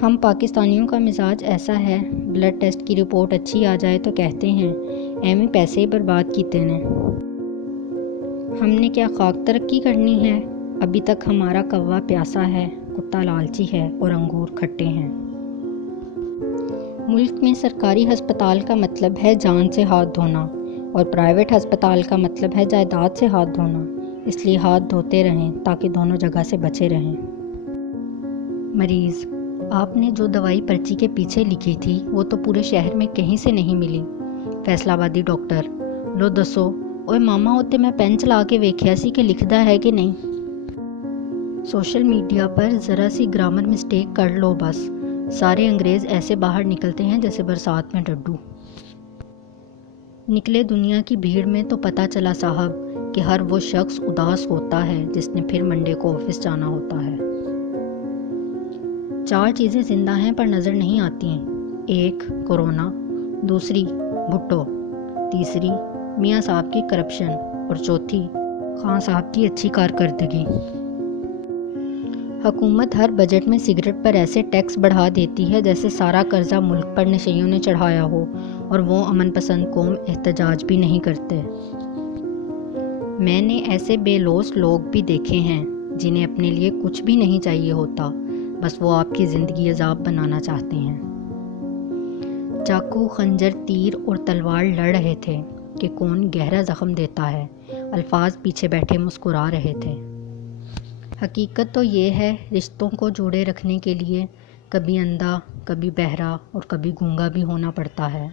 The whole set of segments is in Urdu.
ہم پاکستانیوں کا مزاج ایسا ہے، بلڈ ٹیسٹ کی رپورٹ اچھی آ جائے تو کہتے ہیں ایویں پیسے ہی برباد کیتے نے۔ ہم نے کیا خاک ترقی کرنی ہے؟ ابھی تک ہمارا کوا پیاسا ہے، کتا لالچی ہے اور انگور کھٹے ہیں۔ ملک میں سرکاری ہسپتال کا مطلب ہے جان سے ہاتھ دھونا اور پرائیویٹ ہسپتال کا مطلب ہے جائیداد سے ہاتھ دھونا، اس لیے ہاتھ دھوتے رہیں تاکہ دونوں جگہ سے بچے رہیں۔ مریض: آپ نے جو دوائی پرچی کے پیچھے لکھی تھی وہ تو پورے شہر میں کہیں سے نہیں ملی۔ فیصل آبادی ڈاکٹر: لو دسو، اوے ماما ہوتے میں پین چلا کے ویکھیا سی کہ لکھدا ہے کہ نہیں۔ سوشل میڈیا پر ذرا سی گرامر مسٹیک کر لو بس، سارے انگریز ایسے باہر نکلتے ہیں جیسے برسات میں ڈڈو۔ نکلے دنیا کی بھیڑ میں تو پتہ چلا صاحب کہ ہر وہ شخص اداس ہوتا ہے جس نے پھر منڈے کو آفس جانا ہوتا ہے۔ 4 چیزیں زندہ ہیں پر نظر نہیں آتی ہیں: 1 کورونا، دوسری بھٹو، تیسری میاں صاحب کی کرپشن اور چوتھی خان صاحب کی اچھی کارکردگی۔ حکومت ہر بجٹ میں سگریٹ پر ایسے ٹیکس بڑھا دیتی ہے جیسے سارا قرضہ ملک پر نشیوں نے چڑھایا ہو اور وہ امن پسند قوم احتجاج بھی نہیں کرتے۔ میں نے ایسے بے لوث لوگ بھی دیکھے ہیں جنہیں اپنے لیے کچھ بھی نہیں چاہیے ہوتا، بس وہ آپ کی زندگی عذاب بنانا چاہتے ہیں۔ چاقو، خنجر، تیر اور تلوار لڑ رہے تھے کہ کون گہرا زخم دیتا ہے، الفاظ پیچھے بیٹھے مسکرا رہے تھے۔ حقیقت تو یہ ہے، رشتوں کو جوڑے رکھنے کے لیے کبھی اندھا، کبھی بہرا اور کبھی گونگا بھی ہونا پڑتا ہے۔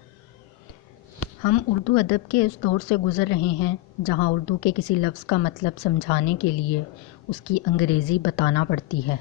ہم اردو ادب کے اس دور سے گزر رہے ہیں جہاں اردو کے کسی لفظ کا مطلب سمجھانے کے لیے اس کی انگریزی بتانا پڑتی ہے۔